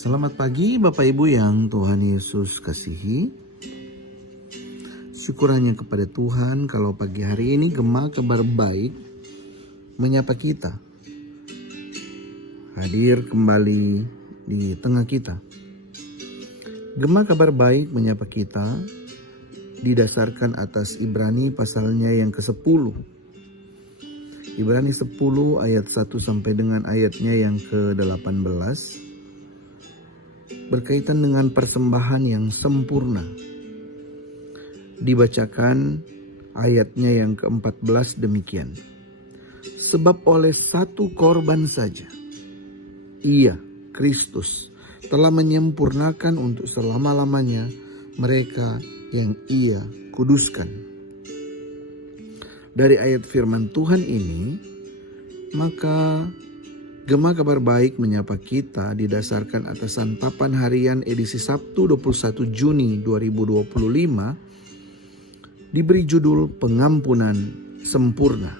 Selamat pagi Bapak Ibu yang Tuhan Yesus kasihi. Syukur hanya kepada Tuhan kalau pagi hari ini Gema Kabar Baik menyapa kita. Hadir kembali di tengah kita. Gema Kabar Baik menyapa kita didasarkan atas Ibrani pasalnya yang ke-10. Ibrani 10 ayat 1 sampai dengan ayatnya yang ke-18. Berkaitan dengan persembahan yang sempurna. Dibacakan ayatnya yang ke-14 demikian. Sebab oleh satu korban saja, Ia, Kristus, telah menyempurnakan untuk selama-lamanya mereka yang Ia kuduskan. Dari ayat firman Tuhan ini, maka Gema Kabar Baik menyapa kita didasarkan atas santapan harian edisi Sabtu 21 Juni 2025 diberi judul Pengampunan Sempurna.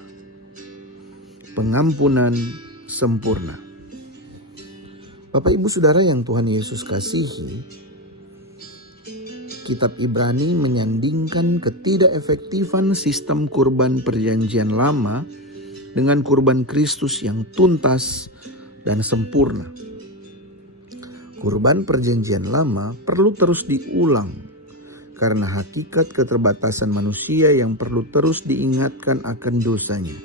Pengampunan Sempurna. Bapak Ibu Saudara yang Tuhan Yesus kasihi, Kitab Ibrani menyandingkan ketidakefektifan sistem kurban perjanjian lama dengan kurban Kristus yang tuntas dan sempurna. Kurban perjanjian lama perlu terus diulang karena hakikat keterbatasan manusia yang perlu terus diingatkan akan dosanya.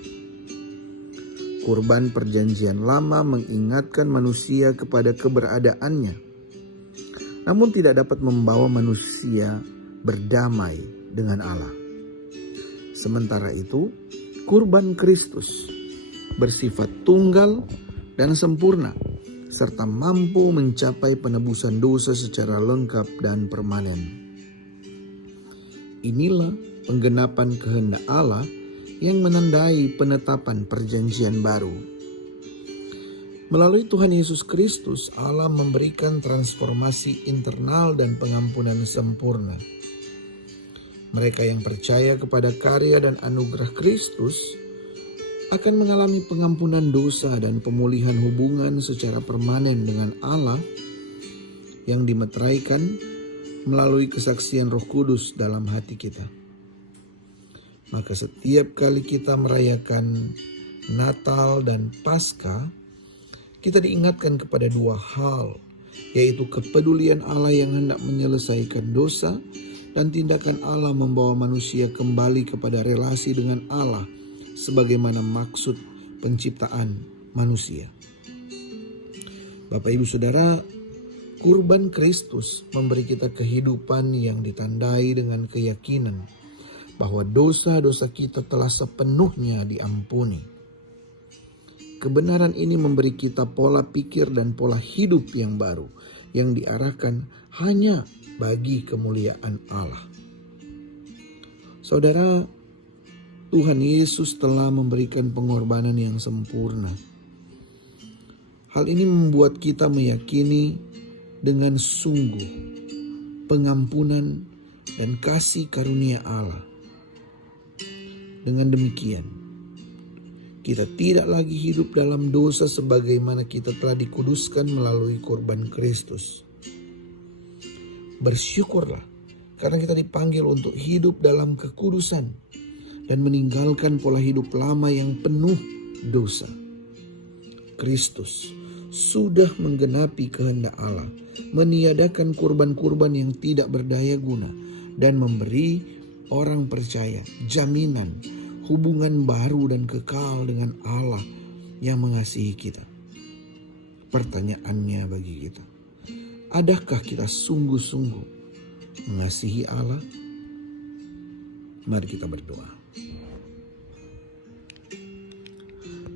Kurban perjanjian lama mengingatkan manusia kepada keberadaannya, namun tidak dapat membawa manusia berdamai dengan Allah. Sementara itu, kurban Kristus bersifat tunggal dan sempurna, serta mampu mencapai penebusan dosa secara lengkap dan permanen. Inilah penggenapan kehendak Allah yang menandai penetapan perjanjian baru. Melalui Tuhan Yesus Kristus, Allah memberikan transformasi internal dan pengampunan sempurna. Mereka yang percaya kepada karya dan anugerah Kristus akan mengalami pengampunan dosa dan pemulihan hubungan secara permanen dengan Allah yang dimeteraikan melalui kesaksian Roh Kudus dalam hati kita. Maka setiap kali kita merayakan Natal dan Paskah, kita diingatkan kepada dua hal, yaitu kepedulian Allah yang hendak menyelesaikan dosa dan tindakan Allah membawa manusia kembali kepada relasi dengan Allah sebagaimana maksud penciptaan manusia. Bapak Ibu Saudara, kurban Kristus memberi kita kehidupan yang ditandai dengan keyakinan bahwa dosa-dosa kita telah sepenuhnya diampuni. Kebenaran ini memberi kita pola pikir dan pola hidup yang baru yang diarahkan hanya bagi kemuliaan Allah. Saudara, Tuhan Yesus telah memberikan pengorbanan yang sempurna. Hal ini membuat kita meyakini dengan sungguh pengampunan dan kasih karunia Allah. Dengan demikian, kita tidak lagi hidup dalam dosa sebagaimana kita telah dikuduskan melalui kurban Kristus. Bersyukurlah karena kita dipanggil untuk hidup dalam kekudusan dan meninggalkan pola hidup lama yang penuh dosa. Kristus sudah menggenapi kehendak Allah, meniadakan kurban-kurban yang tidak berdaya guna dan memberi orang percaya jaminan hubungan baru dan kekal dengan Allah yang mengasihi kita. Pertanyaannya bagi kita, adakah kita sungguh-sungguh mengasihi Allah? Mari kita berdoa.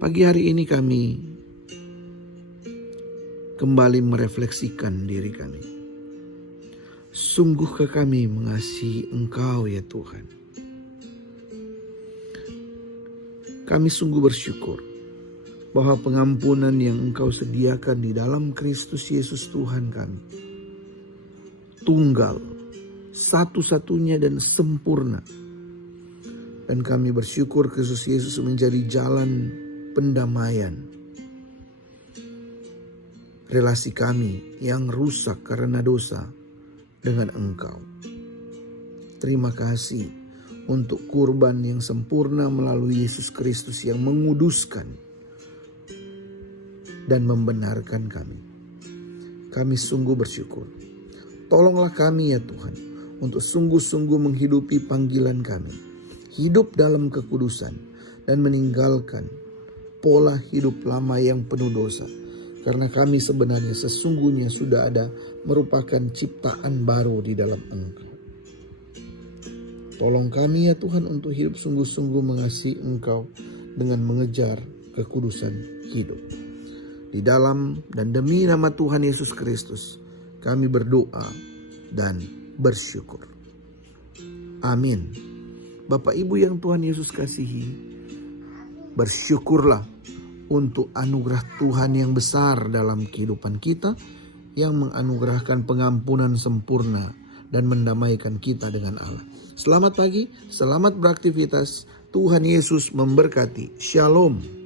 Pagi hari ini kami kembali merefleksikan diri kami. Sungguhkah kami mengasihi Engkau ya Tuhan? Kami sungguh bersyukur bahwa pengampunan yang Engkau sediakan di dalam Kristus Yesus Tuhan kami tunggal, satu-satunya dan sempurna. Dan kami bersyukur Kristus Yesus menjadi jalan pendamaian. relasi kami yang rusak karena dosa dengan Engkau. Terima kasih untuk kurban yang sempurna melalui Yesus Kristus yang menguduskan dan membenarkan kami. Kami sungguh bersyukur. Tolonglah kami ya Tuhan untuk sungguh-sungguh menghidupi panggilan kami. Hidup dalam kekudusan dan meninggalkan pola hidup lama yang penuh dosa. Karena kami sebenarnya sesungguhnya sudah ada merupakan ciptaan baru di dalam Engkau. Tolong kami ya Tuhan untuk hidup sungguh-sungguh mengasihi Engkau dengan mengejar kekudusan hidup. Di dalam dan demi nama Tuhan Yesus Kristus, kami berdoa dan bersyukur. Amin. Bapak Ibu yang Tuhan Yesus kasihi, bersyukurlah untuk anugerah Tuhan yang besar dalam kehidupan kita, yang menganugerahkan pengampunan sempurna dan mendamaikan kita dengan Allah. Selamat pagi, selamat beraktivitas. Tuhan Yesus memberkati. Shalom.